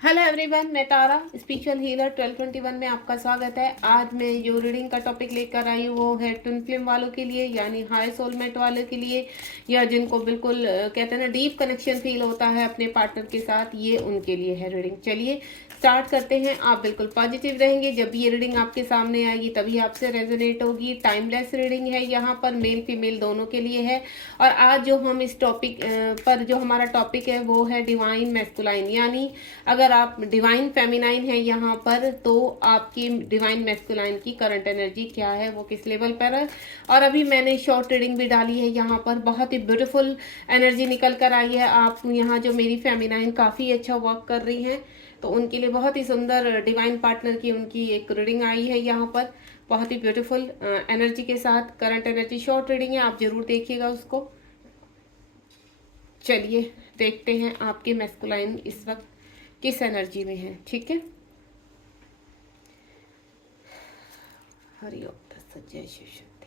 Hello everyone, मैं तारा spiritual healer 1221 में आपका स्वागत है। आज मैं जो रीडिंग का टॉपिक लेकर आई हूँ वो है ट्विन फ्लेम वालों के लिए, यानी हाई सोलमेट वालों के लिए, या जिनको बिल्कुल कहते हैं ना डीप कनेक्शन फील होता है अपने पार्टनर के साथ, ये उनके लिए है रीडिंग। चलिए स्टार्ट करते हैं। आप बिल्कुल पॉजिटिव रहेंगे। जब ये रीडिंग आपके सामने आएगी तभी आपसे रेजोनेट होगी। टाइमलेस रीडिंग है, यहाँ पर मेल फीमेल दोनों के लिए है। और आज जो हम इस टॉपिक पर जो हमारा टॉपिक है वो है डिवाइन मैस्कुलाइन, यानी अगर आप डिवाइन फेमिनाइन है यहाँ पर तो आपकी डिवाइन मैस्कुलाइन की करंट एनर्जी क्या है, वो किस लेवल पर है। और अभी मैंने शॉर्ट रीडिंग भी डाली है, यहाँ पर बहुत ही ब्यूटीफुल एनर्जी निकल कर आई है। आप यहाँ जो मेरी फेमिनाइन काफ़ी अच्छा वर्क कर रही हैं तो उनके लिए बहुत ही सुंदर डिवाइन पार्टनर की उनकी एक रीडिंग आई है यहाँ पर, बहुत ही ब्यूटीफुल एनर्जी के साथ। करंट एनर्जी शॉर्ट रीडिंग है, आप जरूर देखिएगा उसको। चलिए देखते हैं आपके मैस्कुलाइन इस वक्त किस एनर्जी में है। ठीक है, हरि ओम तत्सत, जय शिव शक्ति।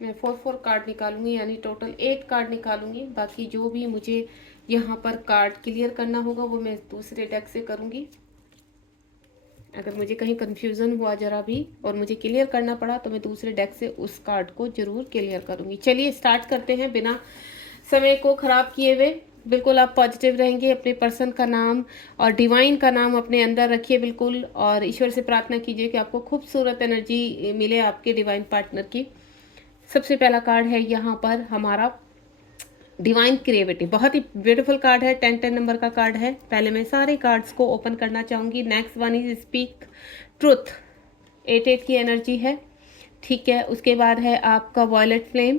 मैं 4 कार्ड निकालूंगी, यानी टोटल 8 कार्ड निकालूंगी। बाकी जो भी मुझे यहाँ पर कार्ड क्लियर करना होगा वो मैं दूसरे डेक से करूंगी। अगर मुझे कहीं कंफ्यूजन हुआ जरा भी और मुझे क्लियर करना पड़ा तो मैं दूसरे डेक से उस कार्ड को जरूर क्लियर करूंगी। चलिए स्टार्ट करते हैं बिना समय को खराब किए हुए। बिल्कुल आप पॉजिटिव रहेंगे। अपने पर्सन का नाम और डिवाइन का नाम अपने अंदर रखिए बिल्कुल, और ईश्वर से प्रार्थना कीजिए कि आपको खूबसूरत एनर्जी मिले आपके डिवाइन पार्टनर की। सबसे पहला कार्ड है यहाँ पर हमारा डिवाइन क्रिएटिविटी, बहुत ही ब्यूटीफुल कार्ड है। 10 नंबर का कार्ड है। पहले मैं सारे कार्ड्स को ओपन करना चाहूंगी। Next one is speak truth, 8 की एनर्जी है। ठीक है, उसके बाद है आपका वॉयलेट फ्लेम,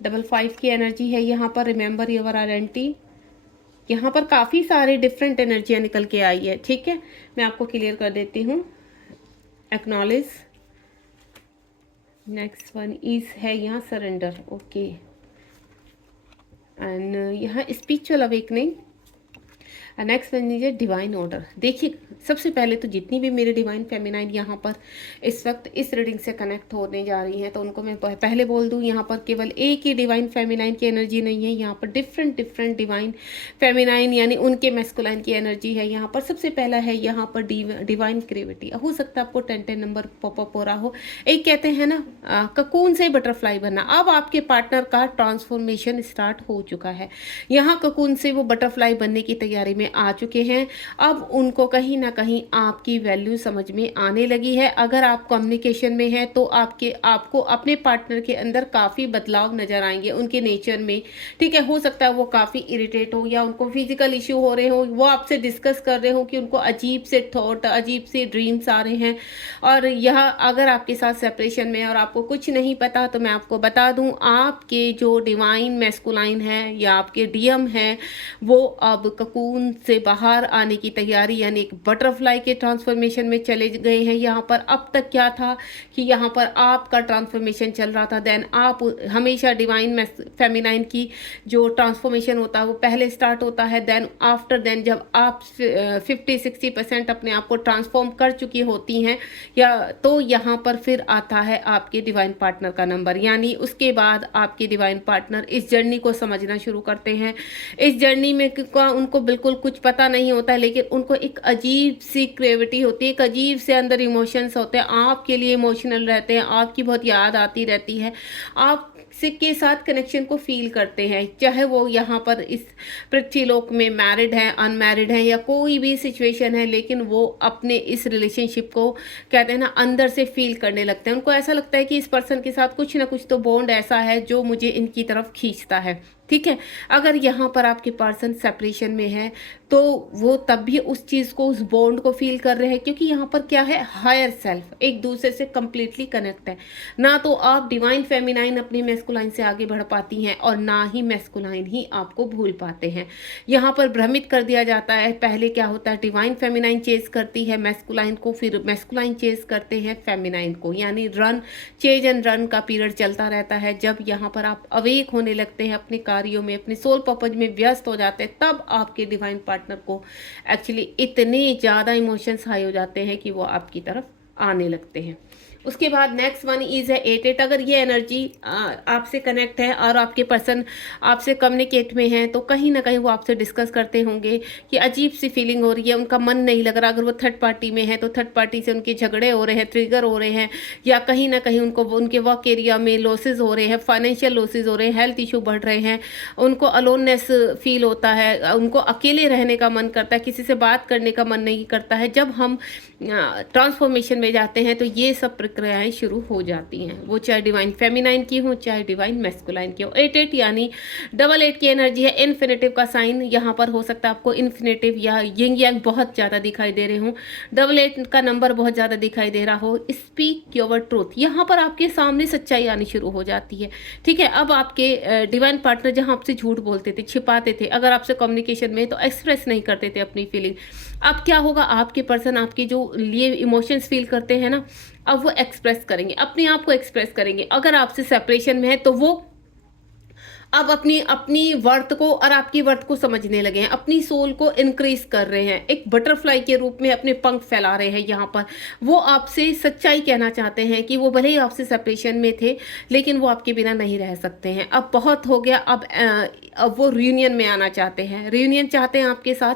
5 की एनर्जी है यहाँ पर। रिमेंबर योर आइडेंटिटी, यहाँ पर काफ़ी सारे डिफरेंट एनर्जियाँ निकल के आई है। ठीक है, मैं आपको क्लियर कर देती हूँ। एक्नॉलेज, नेक्स्ट वन इज है यहाँ सरेंडर, ओके। एंड यहाँ स्पिरिचुअल अवेकनिंग। नेक्स्ट वन लीजिए डिवाइन ऑर्डर। देखिए सबसे पहले तो जितनी भी मेरे डिवाइन फेमिनाइन यहाँ पर इस वक्त इस रीडिंग से कनेक्ट होने जा रही हैं तो उनको मैं पहले बोल दूँ, यहाँ पर केवल एक ही डिवाइन फेमिनाइन की एनर्जी नहीं है, यहाँ पर डिफरेंट डिफरेंट डिवाइन फेमिनाइन यानी उनके मैस्कुलाइन की एनर्जी है यहाँ पर। सबसे पहला है यहाँ पर डिवाइन क्रिएटिविटी। हो सकता है आपको 10 नंबर पॉपअप हो रहा हो। एक कहते हैं ना ककून से बटरफ्लाई बनना। अब आपके पार्टनर का ट्रांसफॉर्मेशन स्टार्ट हो चुका है। यहाँ ककून से वो बटरफ्लाई बनने की तैयारी में आ चुके हैं। अब उनको कहीं ना कहीं आपकी वैल्यू समझ में आने लगी है। अगर आप कम्युनिकेशन में हैं तो आपको अपने पार्टनर के अंदर काफ़ी बदलाव नजर आएंगे उनके नेचर में। ठीक है, हो सकता है वो काफ़ी इरिटेट हो या उनको फिजिकल इश्यू हो रहे हो, वो आपसे डिस्कस कर रहे हो कि उनको अजीब से थॉट, अजीब से ड्रीम्स आ रहे हैं। और यह अगर आपके साथ सेपरेशन में और आपको कुछ नहीं पता तो मैं आपको बता दूं, आपके जो डिवाइन मैस्कुलाइन है या आपके डीएम है वो अब ककून से बाहर आने की तैयारी यानी एक बटरफ्लाई के ट्रांसफॉर्मेशन में चले गए हैं। यहाँ पर अब तक क्या था कि यहाँ पर आपका ट्रांसफॉर्मेशन चल रहा था, देन आप हमेशा डिवाइन फेमिनाइन की जो ट्रांसफॉर्मेशन होता है वो पहले स्टार्ट होता है, देन आफ्टर देन जब आप 50-60% अपने आप को ट्रांसफॉर्म कर चुकी होती हैं या तो यहाँ पर फिर आता है आपके डिवाइन पार्टनर का नंबर। यानी उसके बाद आपके डिवाइन पार्टनर इस जर्नी को समझना शुरू करते हैं। इस जर्नी में उनको बिल्कुल कुछ पता नहीं होता है, लेकिन उनको एक अजीब सी क्रिएटिविटी होती है, एक अजीब से अंदर इमोशंस होते हैं, आपके लिए इमोशनल रहते हैं, आपकी बहुत याद आती रहती है, आप के साथ कनेक्शन को फील करते हैं। चाहे वो यहाँ पर इस पृथ्वीलोक में मैरिड है, अनमैरिड है या कोई भी सिचुएशन है, लेकिन वो अपने इस रिलेशनशिप को कहते हैं ना अंदर से फील करने लगते हैं। उनको ऐसा लगता है कि इस पर्सन के साथ कुछ ना कुछ तो बॉन्ड ऐसा है जो मुझे इनकी तरफ खींचता है। ठीक है, अगर यहाँ पर आपके पर्सन सेपरेशन में है तो वो तब भी उस चीज़ को, उस बॉन्ड को फील कर रहे हैं, क्योंकि यहाँ पर क्या है, हायर सेल्फ एक दूसरे से कंप्लीटली कनेक्ट है। ना तो आप डिवाइन फेमिनाइन अपनी मैस्कुलाइन से आगे बढ़ पाती हैं और ना ही मैस्कुलाइन ही आपको भूल पाते हैं। यहाँ पर भ्रमित कर दिया जाता है। पहले क्या होता है, डिवाइन फेमिनाइन चेज करती है मैस्कुलाइन को, फिर मैस्कुलाइन चेज करते हैं फेमिनाइन को, यानी रन चेज एंड रन का पीरियड चलता रहता है। जब यहाँ पर आप अवेक होने लगते हैं, अपने कार्यों में, अपने सोल पर्पज में व्यस्त हो जाते हैं, तब आपके डिवाइन पार्टनर को एक्चुअली इतने ज़्यादा इमोशंस हाई हो जाते हैं कि वो आपकी तरफ आने लगते हैं। उसके बाद नेक्स्ट वन इज है 8-8। अगर ये एनर्जी आपसे कनेक्ट है और आपके पर्सन आपसे कम्युनिकेट में है, तो कहीं ना कहीं वो आपसे डिस्कस करते होंगे कि अजीब सी फीलिंग हो रही है, उनका मन नहीं लग रहा। अगर वो थर्ड पार्टी में है तो थर्ड पार्टी से उनके झगड़े हो रहे हैं, ट्रिगर हो रहे हैं, या कहीं ना कहीं उनको उनके वर्क एरिया में लॉसेज हो रहे हैं, फाइनेंशियल लॉसेज हो रहे हैं, हेल्थ इशू बढ़ रहे हैं, उनको अलोननेस फील होता है, उनको अकेले रहने का मन करता है, किसी से बात करने का मन नहीं करता है। जब हम ट्रांसफॉर्मेशन में जाते हैं तो ये सब प्रक्रियाएं शुरू हो जाती हैं, वो चाहे डिवाइन फेमिनाइन की हो चाहे डिवाइन मैस्कुलाइन की हो। 8-8 यानी डबल 8 की एनर्जी है, इन्फिनेटिव का साइन यहाँ पर हो सकता है आपको इन्फिनेटिव या यिंग यांग बहुत ज़्यादा दिखाई दे रहे हो, डबल 8 का नंबर बहुत ज़्यादा दिखाई दे रहा हो। स्पीक योर ट्रूथ, यहाँ पर आपके सामने सच्चाई आनी शुरू हो जाती है। ठीक है, अब आपके डिवाइन पार्टनर जहाँ आपसे झूठ बोलते थे, छिपाते थे, अगर आपसे कम्युनिकेशन में तो एक्सप्रेस नहीं करते थे अपनी फीलिंग, अब क्या होगा, आपके पर्सन आपके जो लिए इमोशंस फील करते हैं ना, अब वो एक्सप्रेस करेंगे, अपने आप को एक्सप्रेस करेंगे। अगर आपसे सेपरेशन में है तो वो अब अपनी अपनी वर्थ को और आपकी वर्थ को समझने लगे हैं, अपनी सोल को इंक्रीज कर रहे हैं, एक बटरफ्लाई के रूप में अपने पंख फैला रहे हैं। यहाँ पर वो आपसे सच्चाई कहना चाहते हैं कि वो भले ही आपसे सेपरेशन में थे, लेकिन वो आपके बिना नहीं रह सकते हैं, अब बहुत हो गया, अब वो रियूनियन में आना चाहते हैं, रियूनियन चाहते हैं आपके साथ।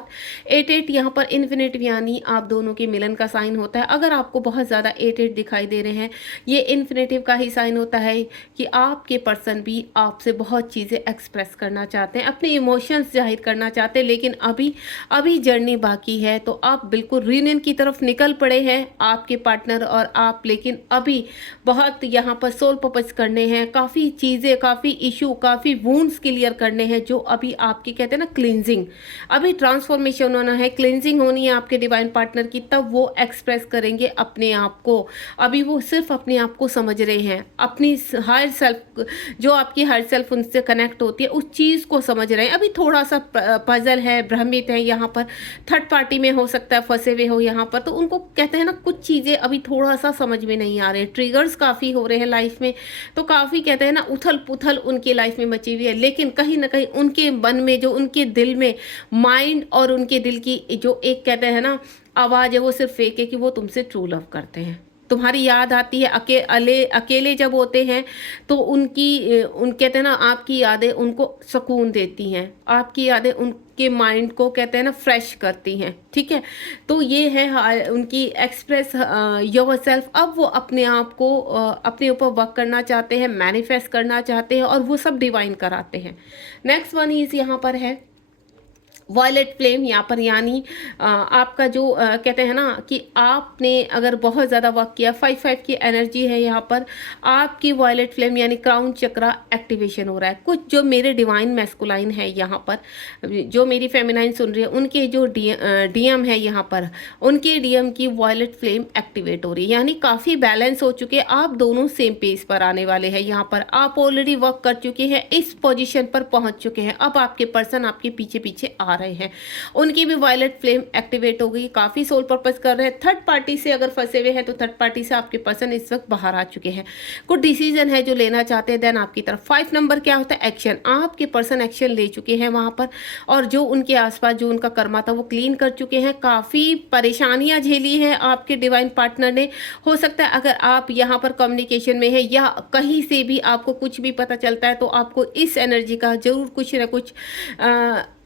8-8 यहाँ पर इन्फिनिटिव यानी आप दोनों के मिलन का साइन होता है। अगर आपको बहुत ज़्यादा 8-8 दिखाई दे रहे हैं, ये इन्फिनिटिव का ही साइन होता है कि आपके पर्सन भी आपसे बहुत चीज़ें एक्सप्रेस करना चाहते हैं, अपने इमोशंस जाहिर करना चाहते हैं, लेकिन अभी अभी जर्नी बाकी है। तो आप बिल्कुल रियूनियन की तरफ निकल पड़े हैं, आपके पार्टनर और आप, लेकिन अभी बहुत यहाँ पर सोल पर्पस करने हैं, काफ़ी चीज़ें, काफ़ी इशू, काफ़ी वुंड्स क्लियर करने हैं, जो अभी आपकी कहते हैं ना क्लिनजिंग, अभी ट्रांसफॉर्मेशन होना है, क्लिनजिंग होनी है आपके डिवाइन पार्टनर की, तब वो एक्सप्रेस करेंगे अपने आप को। अभी वो सिर्फ अपने आप को समझ रहे हैं, अपनी हायर सेल्फ, जो आपकी हायर सेल्फ उनसे कनेक्ट होती है, उस चीज़ को समझ रहे हैं। अभी थोड़ा सा पजल है, भ्रमित है, यहाँ पर थर्ड पार्टी में हो सकता है फंसे हुए हो यहाँ पर, तो उनको कहते हैं ना कुछ चीज़ें अभी थोड़ा सा समझ में नहीं आ रहे, ट्रिगर्स काफ़ी हो रहे हैं लाइफ में, तो काफ़ी कहते हैं ना उथल पुथल उनकी लाइफ में मची हुई है। लेकिन कहीं ना कहीं उनके मन में, जो उनके दिल में, माइंड और उनके दिल की जो एक कहते हैं ना आवाज़ है, वो सिर्फ फेक है कि वो तुमसे ट्रू लव करते हैं, तुम्हारी याद आती है। अकेले जब होते हैं तो उन कहते हैं ना आपकी यादें उनको सुकून देती हैं, आपकी यादें उनके माइंड को कहते हैं ना फ्रेश करती हैं। ठीक है, तो ये है उनकी एक्सप्रेस योर सेल्फ। अब वो अपने आप को अपने ऊपर वर्क करना चाहते हैं, मैनिफेस्ट करना चाहते हैं, और वो सब डिवाइन कराते हैं। नेक्स्ट वन इज यहाँ पर है वॉयलेट फ्लेम। यहाँ पर यानी आपका जो कहते हैं ना कि आपने अगर बहुत ज़्यादा वर्क किया, 5-5 की एनर्जी है यहाँ पर, आपकी वॉयलेट फ्लेम यानी क्राउन चक्रा एक्टिवेशन हो रहा है। कुछ जो मेरे डिवाइन मैस्कुलाइन है यहाँ पर, जो मेरी फेमिनाइन सुन रही है, उनके जो डीएम है यहाँ पर, उनके डीएम की वॉयलेट फ्लेम एक्टिवेट हो रही है, यानी काफ़ी बैलेंस हो चुके हैं, आप दोनों सेम पेज पर आने वाले हैं। यहाँ पर आप ऑलरेडी वर्क कर चुके हैं, इस पोजिशन पर पहुँच चुके हैं, अब आपके पर्सन आपके पीछे पीछे आ रहे हैं, उनकी भी वायलेट फ्लेम एक्टिवेट हो गई, काफी सोल पर्पस कर रहे हैं। थर्ड पार्टी से अगर फंसे हुए हैं तो थर्ड पार्टी से आपके पर्सन इस वक्त बाहर आ चुके हैं, कुछ डिसीजन है जो लेना चाहते हैं। देन आपकी तरफ 5 नंबर क्या होता है, एक्शन। आपके पर्सन एक्शन ले चुके हैं वहां पर, और जो उनके आसपास जो उनका कर्मा था वो क्लीन कर चुके हैं। काफी परेशानियां झेली है आपके डिवाइन पार्टनर ने। हो सकता है अगर आप यहाँ पर कम्युनिकेशन में है या कहीं से भी आपको कुछ भी पता चलता है, तो आपको इस एनर्जी का जरूर कुछ ना कुछ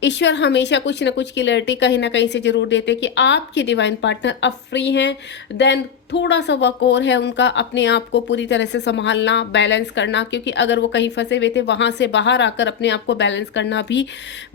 ईश्वर हमेशा कुछ ना कुछ क्लैरिटी कहीं ना कहीं से जरूर देते कि आपके डिवाइन पार्टनर अब फ्री हैं। देन थोड़ा सा वर्क और है उनका, अपने आप को पूरी तरह से संभालना, बैलेंस करना, क्योंकि अगर वो कहीं फंसे हुए थे वहाँ से बाहर आकर अपने आप को बैलेंस करना भी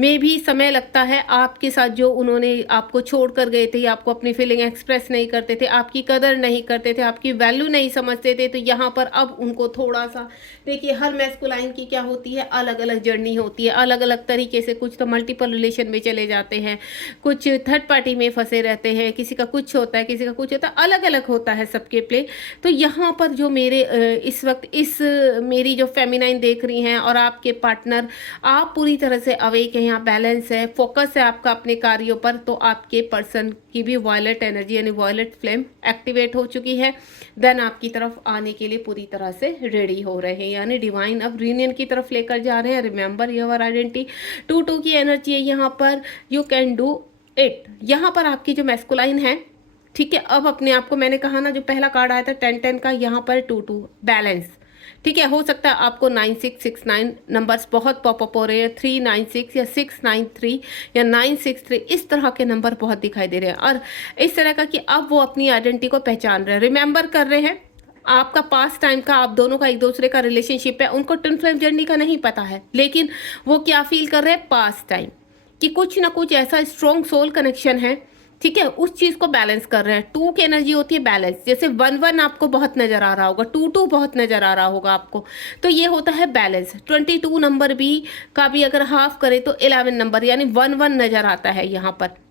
में भी समय लगता है। आपके साथ जो उन्होंने आपको छोड़ कर गए थे, आपको अपनी फीलिंग एक्सप्रेस नहीं करते थे, आपकी कदर नहीं करते थे, आपकी वैल्यू नहीं समझते थे, तो यहाँ पर अब उनको थोड़ा सा देखिए, हर मैस्कुलाइन की क्या होती है, अलग अलग जर्नी होती है, अलग अलग तरीके से। कुछ तो मल्टीपल रिलेशन में चले जाते हैं, कुछ थर्ड पार्टी में फंसे रहते हैं, किसी का कुछ होता है, किसी का कुछ होता है, अलग अलग होता है सबके प्ले। तो यहाँ पर जो मेरे इस वक्त इस मेरी जो फेमिनाइन देख रही हैं और आपके पार्टनर, आप पूरी तरह से अवेक है, यहाँ बैलेंस है, फोकस है आपका अपने कार्यों पर। तो आपके पर्सन की भी वॉयलेट एनर्जी यानी वॉयलेट फ्लेम एक्टिवेट हो चुकी है। देन आपकी तरफ आने के लिए पूरी तरह से रेडी हो रहे हैं, यानी डिवाइन अब रीनियन की तरफ लेकर जा रहे हैं। Remember your identity. 2-2 की एनर्जी है यहाँ पर, यू कैन डू इट। यहाँ पर आपकी जो मैस्कुलाइन है ठीक है, अब अपने आप को मैंने कहा ना, जो पहला कार्ड आया था 10-10 का, यहाँ पर 2-2 बैलेंस। ठीक है, हो सकता है आपको 9669 नंबर्स बहुत पॉपअप हो रहे हैं, 396 या 693 या 963, इस तरह के नंबर बहुत दिखाई दे रहे हैं। और इस तरह का कि अब वो अपनी आइडेंटिटी को पहचान रहे हैं, रिमेंबर कर रहे हैं आपका पास्ट टाइम का, आप दोनों का एक दूसरे का रिलेशनशिप है। उनको ट्विन फ्लेम जर्नी का नहीं पता है, लेकिन वो क्या फील कर रहे हैं पास्ट टाइम, कि कुछ ना कुछ ऐसा स्ट्रॉन्ग सोल कनेक्शन है। ठीक है, उस चीज को बैलेंस कर रहे हैं। 2 की एनर्जी होती है बैलेंस, जैसे 1-1 आपको बहुत नजर आ रहा होगा, 2-2 बहुत नजर आ रहा होगा आपको, तो ये होता है बैलेंस। 22 नंबर भी का भी अगर हाफ करे तो 11 नंबर यानी 1-1 नजर आता है यहाँ पर।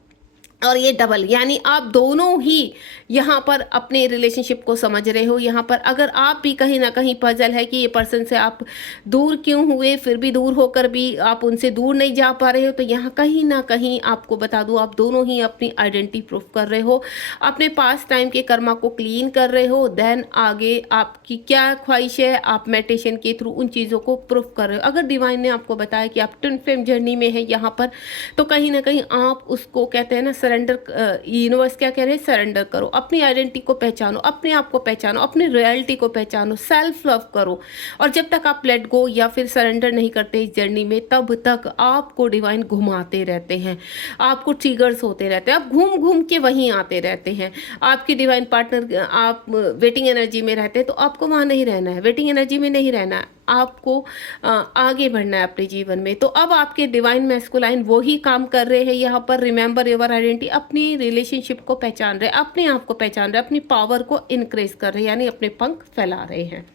और ये डबल, यानी आप दोनों ही यहाँ पर अपने रिलेशनशिप को समझ रहे हो। यहाँ पर अगर आप भी कहीं ना कहीं पजल है कि ये पर्सन से आप दूर क्यों हुए, फिर भी दूर होकर भी आप उनसे दूर नहीं जा पा रहे हो, तो यहाँ कहीं ना कहीं आपको बता दूँ, आप दोनों ही अपनी आइडेंटिटी प्रूफ कर रहे हो, अपने पास टाइम के कर्मा को क्लीन कर रहे हो। देन आगे आपकी क्या ख्वाहिश है, आप मेडिटेशन के थ्रू उन चीज़ों को प्रूफ कर रहे हो। अगर डिवाइन ने आपको बताया कि आप ट्विन फ्लेम जर्नी में है यहाँ पर, तो कहीं ना कहीं आप उसको कहते हैं ना सरेंडर, यूनिवर्स क्या कह रहे हैं, सरेंडर करो, अपनी आइडेंटिटी को पहचानो, अपने आप को पहचानो, अपनी रियलिटी को पहचानो, सेल्फ लव करो। और जब तक आप लेट गो या फिर सरेंडर नहीं करते इस जर्नी में, तब तक आपको डिवाइन घुमाते रहते हैं, आपको ट्रिगर्स होते रहते हैं, आप घूम घूम के वहीं आते रहते हैं। आपकी डिवाइन पार्टनर, आप वेटिंग एनर्जी में रहते हैं तो आपको वहाँ नहीं रहना है, वेटिंग एनर्जी में नहीं रहना है, आपको आगे बढ़ना है अपने जीवन में। तो अब आपके डिवाइन मैस्कुलाइन वही काम कर रहे हैं यहाँ पर, रिमेंबर योर आइडेंटिटी, अपनी रिलेशनशिप को पहचान रहे, अपने आप को पहचान रहे, अपनी पावर को इनक्रीज कर रहे हैं, यानी अपने पंख फैला रहे हैं।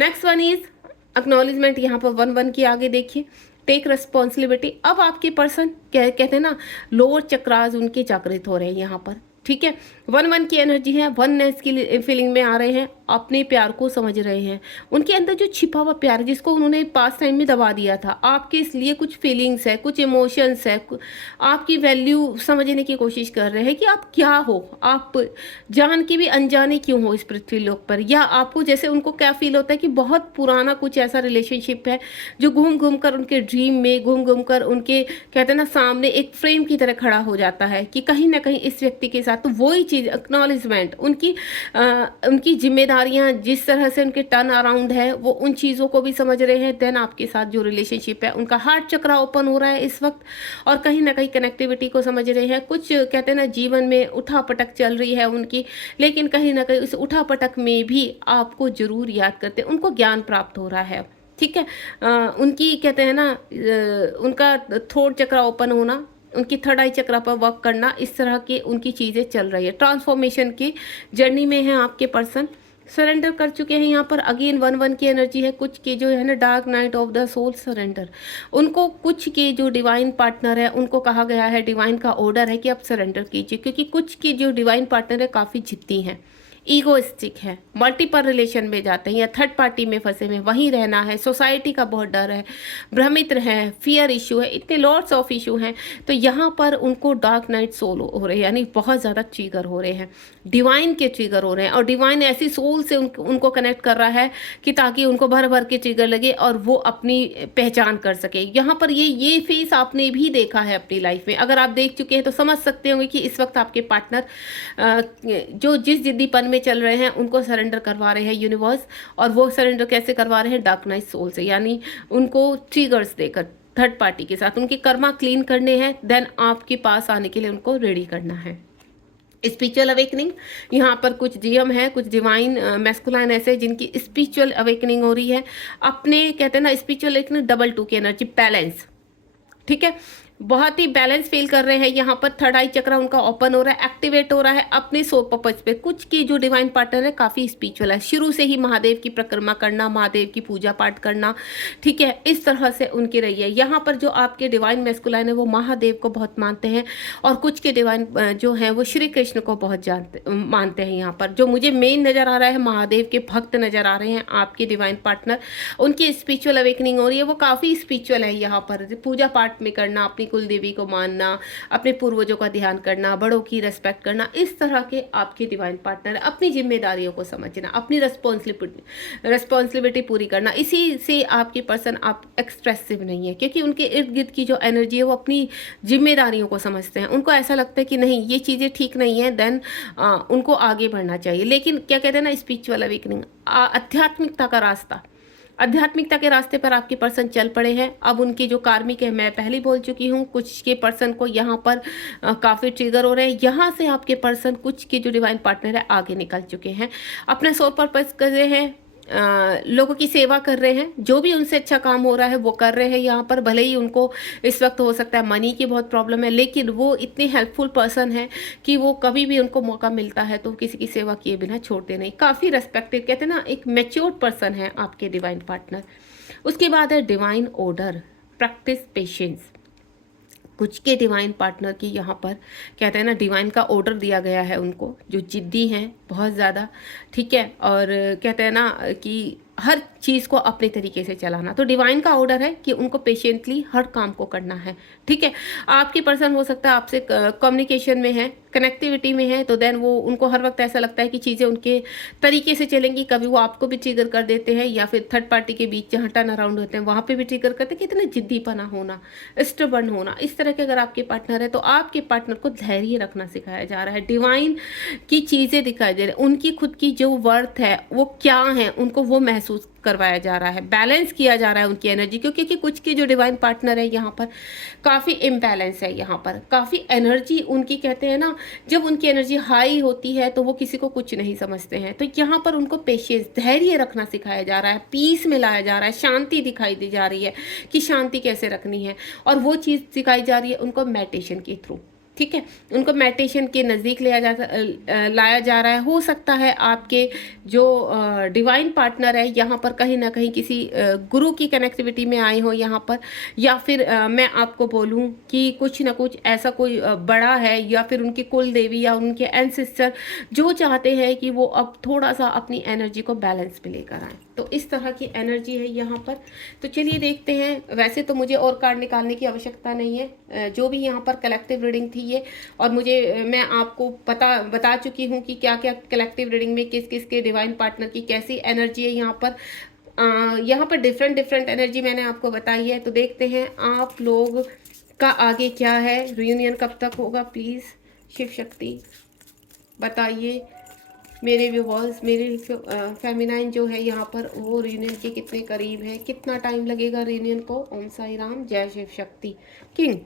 Next one is acknowledgement. यहाँ पर 1-1 की आगे देखिए, टेक रिस्पॉन्सिबिलिटी। अब आपके पर्सन कहते हैं ना, लोअर चक्रास उनके जागृत हो रहे हैं यहाँ पर। ठीक है, 1-1 की एनर्जी है, वननेस की फीलिंग में आ रहे हैं, अपने प्यार को समझ रहे हैं। उनके अंदर जो छिपा हुआ प्यार, जिसको उन्होंने पास टाइम में दबा दिया था, आपके इसलिए कुछ फीलिंग्स है, कुछ इमोशंस है, आपकी वैल्यू समझने की कोशिश कर रहे हैं कि आप क्या हो, आप जान के भी अनजाने क्यों हो इस पृथ्वी लोक पर। या आपको जैसे उनको क्या फील होता है कि बहुत पुराना कुछ ऐसा रिलेशनशिप है जो घूम घूम कर उनके ड्रीम में, घूम घूम कर उनके कहते हैं ना सामने एक फ्रेम की तरह खड़ा हो जाता है, कि कहीं ना कहीं इस व्यक्ति के साथ, तो वही चीज़ एक्नॉलेजमेंट, उनकी जिम्मेदारियां जिस तरह से उनके टर्न अराउंड है, वो उन चीज़ों को भी समझ रहे हैं। देन आपके साथ जो रिलेशनशिप है, उनका हार्ट चक्रा ओपन हो रहा है इस वक्त, और कहीं ना कहीं कनेक्टिविटी को समझ रहे हैं। कुछ कहते हैं ना जीवन में उठापटक चल रही है उनकी, लेकिन कहीं ना कहीं उस उठापटक में भी आपको जरूर याद करते, उनको ज्ञान प्राप्त हो रहा है। ठीक है, उनकी कहते हैं ना उनका थ्रोट चक्रा ओपन होना, उनकी थर्ड आई चक्र पर वर्क करना, इस तरह की उनकी चीज़ें चल रही है। ट्रांसफॉर्मेशन की जर्नी में है आपके पर्सन, सरेंडर कर चुके हैं। यहाँ पर अगेन 1-1 की एनर्जी है, कुछ के जो है ना dark night of the soul surrender, उनको कुछ के जो डिवाइन पार्टनर है उनको कहा गया है, डिवाइन का ऑर्डर है कि आप सरेंडर कीजिए, क्योंकि कुछ के जो डिवाइन पार्टनर है काफ़ी जिद्दी हैं, ईगोइस्टिक है, मल्टीपल रिलेशन में जाते हैं या थर्ड पार्टी में फंसे हुए, वहीं रहना है, सोसाइटी का बहुत डर है, भ्रमित है, फियर इशू है, इतने लॉट्स ऑफ इशू हैं। तो यहाँ पर उनको डार्क नाइट सोल हो रहे हैं, यानी बहुत ज़्यादा ट्रिगर हो रहे हैं, डिवाइन के ट्रिगर हो रहे हैं, और डिवाइन ऐसी सोल से उनको कनेक्ट कर रहा है कि ताकि उनको भर भर के ट्रिगर लगे और वो अपनी पहचान कर सके। यहाँ पर ये फेस आपने भी देखा है अपनी लाइफ में, अगर आप देख चुके हैं तो समझ सकते होंगे कि इस वक्त आपके पार्टनर जो जिस जिद्दीपन में चल रहे हैं उनको सरेंडर करवा रहे हैं यूनिवर्स, और वो सरेंडर कैसे करवा रहे हैं, डार्क नाइट सोल से, यानी उनको ट्रिगर्स देकर थर्ड पार्टी के साथ उनके कर्मा क्लीन करने हैं, देन आपके पास आने के लिए उनको रेडी करना है। स्पिरिचुअल अवेकनिंग, यहाँ पर कुछ जीएम है, कुछ डिवाइन मैस्कुलाइन ऐसे जिनकी स्पिरिचुअल अवेकनिंग हो रही है, अपने कहते हैं ना स्पिरिचुअल अवेकनिंग 2-2 की एनर्जी, बैलेंस। ठीक है, बहुत ही बैलेंस फील कर रहे हैं। यहाँ पर थर्ड आई चक्र उनका ओपन हो रहा है, एक्टिवेट हो रहा है अपने सोल पर्पज पे। कुछ की जो डिवाइन पार्टनर है काफ़ी स्पिरिचुअल है, शुरू से ही महादेव की परिक्रमा करना, महादेव की पूजा पाठ करना, ठीक है, इस तरह से उनकी रही है। यहाँ पर जो आपके डिवाइन मैस्कुलाइन है वो महादेव को बहुत मानते हैं, और कुछ के डिवाइन जो हैं वो श्री कृष्ण को बहुत मानते हैं। यहाँ पर जो मुझे मेन नज़र आ रहा है, महादेव के भक्त नज़र आ रहे हैं आपके डिवाइन पार्टनर, उनकी स्पिरिचुअल अवेकनिंग हो रही है, वो काफ़ी स्पिरिचुअल है। यहाँ पर पूजा पाठ में करना, अपनी कुल देवी को मानना, अपने पूर्वजों का ध्यान करना, बड़ों की रिस्पेक्ट करना, इस तरह के आपके डिवाइन पार्टनर। अपनी जिम्मेदारियों को समझना, अपनी रिस्पॉन्सिबिलिटी पूरी करना, इसी से आपके पर्सन आप एक्सप्रेसिव नहीं है, क्योंकि उनके इर्द गिर्द की जो एनर्जी है वो अपनी जिम्मेदारियों को समझते हैं। उनको ऐसा लगता है कि नहीं ये चीज़ें ठीक नहीं है, देन उनको आगे बढ़ना चाहिए। लेकिन क्या कहते हैं ना, स्पिरिचुअल अवेकनिंग, आध्यात्मिकता का रास्ता, आध्यात्मिकता के रास्ते पर आपके पर्सन चल पड़े हैं। अब उनके जो कार्मिक है, मैं पहले बोल चुकी हूँ, कुछ के पर्सन को यहाँ पर काफ़ी ट्रिगर हो रहे हैं। यहाँ से आपके पर्सन, कुछ के जो डिवाइन पार्टनर है, आगे निकल चुके हैं, अपना सोल पर्पस कर रहे हैं, लोगों की सेवा कर रहे हैं, जो भी उनसे अच्छा काम हो रहा है वो कर रहे हैं यहाँ पर। भले ही उनको इस वक्त हो सकता है मनी की बहुत प्रॉब्लम है, लेकिन वो इतने हेल्पफुल पर्सन है कि वो कभी भी उनको मौका मिलता है तो किसी की सेवा किए बिना छोड़ते नहीं। काफ़ी रेस्पेक्टेड, कहते हैं ना, एक मैच्योर्ड पर्सन है आपके डिवाइन पार्टनर। उसके बाद है डिवाइन ऑर्डर, प्रैक्टिस पेशेंस। कुछ के डिवाइन पार्टनर की यहाँ पर कहते हैं ना, डिवाइन का ऑर्डर दिया गया है उनको, जो जिद्दी हैं बहुत ज़्यादा, ठीक है, और कहते हैं ना कि हर चीज़ को अपने तरीके से चलाना। तो डिवाइन का ऑर्डर है कि उनको पेशेंटली हर काम को करना है, ठीक है। आपकी पर्सन हो सकता है आपसे कम्युनिकेशन में है, कनेक्टिविटी में है, तो देन वो, उनको हर वक्त ऐसा लगता है कि चीज़ें उनके तरीके से चलेंगी। कभी वो आपको भी ट्रिगर कर देते हैं, या फिर थर्ड पार्टी के बीच जहाँ टर्न अराउंड होते हैं वहाँ पे भी ट्रिगर करते हैं कि इतना जिद्दीपना होना, स्टबर्न होना। इस तरह के अगर आपके पार्टनर है तो आपके पार्टनर को धैर्य रखना सिखाया जा रहा है। डिवाइन की चीज़ें दिखाई दे रही है, उनकी खुद की जो वर्थ है वो क्या है, उनको वो महसूस करवाया जा रहा है, बैलेंस किया जा रहा है उनकी एनर्जी, क्योंकि कुछ के जो डिवाइन पार्टनर है यहाँ पर काफ़ी इम्बैलेंस है, यहाँ पर काफ़ी एनर्जी उनकी, कहते हैं ना, जब उनकी एनर्जी हाई होती है तो वो किसी को कुछ नहीं समझते हैं। तो यहाँ पर उनको पेशेंस, धैर्य रखना सिखाया जा रहा है, पीस में लाया जा रहा है, शांति दिखाई दी जा रही है कि शांति कैसे रखनी है, और वो चीज़ सिखाई जा रही है उनको मेडिटेशन के थ्रू, ठीक है। उनको मेडिटेशन के नज़दीक लाया जा रहा है। हो सकता है आपके जो डिवाइन पार्टनर है यहाँ पर कहीं ना कहीं किसी गुरु की कनेक्टिविटी में आए हो यहाँ पर, या फिर मैं आपको बोलूँ कि कुछ ना कुछ ऐसा कोई बड़ा है, या फिर उनकी कुल देवी या उनके एंसेस्टर जो चाहते हैं कि वो अब थोड़ा सा अपनी एनर्जी को बैलेंस में लेकर आए। तो इस तरह की एनर्जी है यहाँ पर। तो चलिए देखते हैं। वैसे तो मुझे और कार्ड निकालने की आवश्यकता नहीं है, जो भी यहाँ पर कलेक्टिव रीडिंग थी ये, और मैं आपको बता चुकी हूँ कि क्या क्या कलेक्टिव रीडिंग में किस किस के डिवाइन पार्टनर की कैसी एनर्जी है यहाँ पर। यहाँ पर डिफरेंट एनर्जी मैंने आपको बताई है। तो देखते हैं आप लोग का आगे क्या है, रियूनियन कब तक होगा, प्लीज़ शिव शक्ति बताइए। मेरे व्यूअर्स, मेरे फेमिनाइन जो है यहाँ पर, वो रियूनियन के कितने करीब है, कितना टाइम लगेगा रियूनियन को। ओम साई राम, जय Shiv Shakti. King,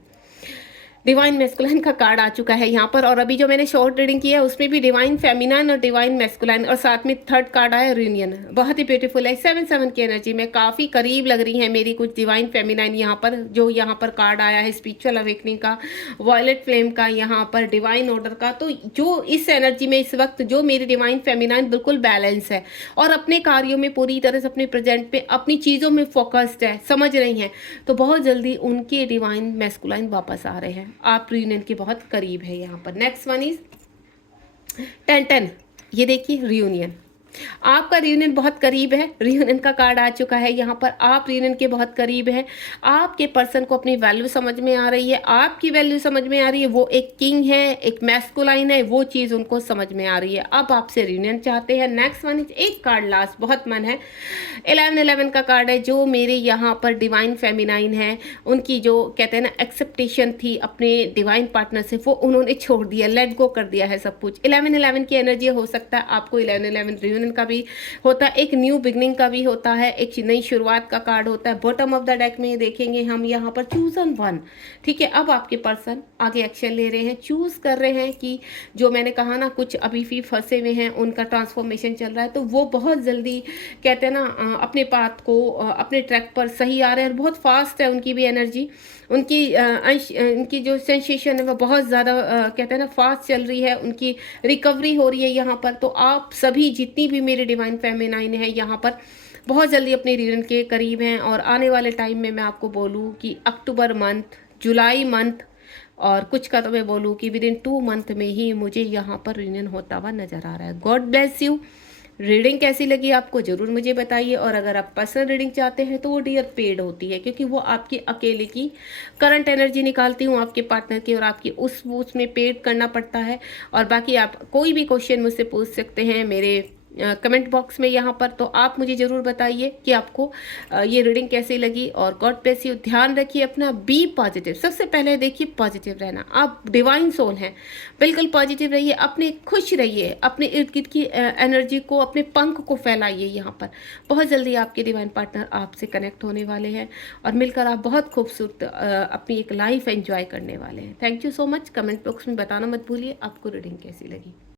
divine masculine का कार्ड आ चुका है यहाँ पर, और अभी जो मैंने शॉर्ट रीडिंग की है उसमें भी डिवाइन फेमिनाइन और डिवाइन मैस्कुलाइन, और साथ में थर्ड कार्ड आया रियूनियन। बहुत ही ब्यूटीफुल है। 7 की एनर्जी में काफ़ी करीब लग रही है मेरी कुछ डिवाइन फेमिनाइन यहाँ पर। जो यहाँ पर कार्ड आया है स्पिरिचुअल अवेकनिंग का, वॉयलेट फ्लेम का, यहाँ पर डिवाइन ऑर्डर का। तो जो इस एनर्जी में इस वक्त जो मेरी डिवाइन फेमिनाइन बिल्कुल बैलेंस है और अपने कार्यों में पूरी तरह से, अपने प्रेजेंट पे, अपनी चीज़ों में फोकस्ड है, समझ रही हैं, तो बहुत जल्दी उनके डिवाइन मैस्कुलाइन वापस आ रहे हैं। आप रियूनियन के बहुत करीब है यहाँ पर। नेक्स्ट वन इज 10, ये देखिए रियूनियन। आपका रियूनियन बहुत करीब है, रियूनियन का कार्ड आ चुका है यहाँ पर। आप रियूनियन के बहुत करीब है। आपके पर्सन को अपनी वैल्यू समझ में आ रही है, आपकी वैल्यू समझ में आ रही है। वो एक किंग है, एक मैस्कुलाइन है, वो चीज़ उनको समझ में आ रही है। अब आपसे रियूनियन चाहते हैं। नेक्स्ट वन, एक कार्ड लास्ट, बहुत मन है। 11 का कार्ड है। जो मेरे यहाँ पर डिवाइन फेमिनाइन है, उनकी जो कहते हैं ना एक्सेप्टेशन थी अपने डिवाइन पार्टनर से, वो उन्होंने छोड़ दिया, लेट गो कर दिया है सब कुछ। 11 की एनर्जी हो सकता है आपको 11 रियूनियन का भी होता है, एक न्यू बिगनिंग का भी होता है, एक नई शुरुआत का कार्ड होता है। बॉटम ऑफ द डेक में देखेंगे हम यहाँ पर चूजन वन, ठीक है। अब आपके पर्सन आगे एक्शन ले रहे हैं, चूज कर रहे हैं कि जो मैंने कहा ना, कुछ अभी भी फंसे हुए हैं, उनका ट्रांसफॉर्मेशन चल रहा है, तो वो बहुत जल्दी कहते हैं ना अपने पाथ को, अपने ट्रैक पर सही आ रहे हैं। बहुत फास्ट है उनकी भी एनर्जी, उनकी जो सेंसेशन है वो बहुत ज़्यादा कहते हैं ना फास्ट चल रही है, उनकी रिकवरी हो रही है यहाँ पर। तो आप सभी जितनी भी मेरे डिवाइन फेमिनाइन है यहाँ पर बहुत जल्दी अपने रियूनियन के करीब हैं। और आने वाले टाइम में मैं आपको बोलूँ कि अक्टूबर मंथ, जुलाई मंथ, और कुछ का तो मैं बोलूँ कि विद इन 2 मंथ में ही मुझे यहाँ पर रियूनियन होता हुआ नज़र आ रहा है। God bless you. रीडिंग कैसी लगी आपको ज़रूर मुझे बताइए। और अगर आप पर्सनल रीडिंग चाहते हैं तो वो डियर पेड होती है, क्योंकि वो आपकी अकेले की करंट एनर्जी निकालती हूँ आपके पार्टनर की, और आपकी उसमें पेड करना पड़ता है। और बाकी आप कोई भी क्वेश्चन मुझसे पूछ सकते हैं मेरे कमेंट बॉक्स में यहाँ पर। तो आप मुझे ज़रूर बताइए कि आपको ये रीडिंग कैसी लगी। और गॉड ब्लेस यू, ध्यान रखिए अपना, बी पॉजिटिव। सबसे पहले देखिए पॉजिटिव रहना, आप डिवाइन सोल हैं, बिल्कुल पॉजिटिव रहिए, अपने खुश रहिए, अपने इर्द गिर्द की एनर्जी को, अपने पंख को फैलाइए यहाँ पर। बहुत जल्दी आपके डिवाइन पार्टनर आपसे कनेक्ट होने वाले हैं और मिलकर आप बहुत खूबसूरत अपनी एक लाइफ एंजॉय करने वाले हैं। Thank you so much. Comment box में बताना मत भूलिए आपको रीडिंग कैसी लगी।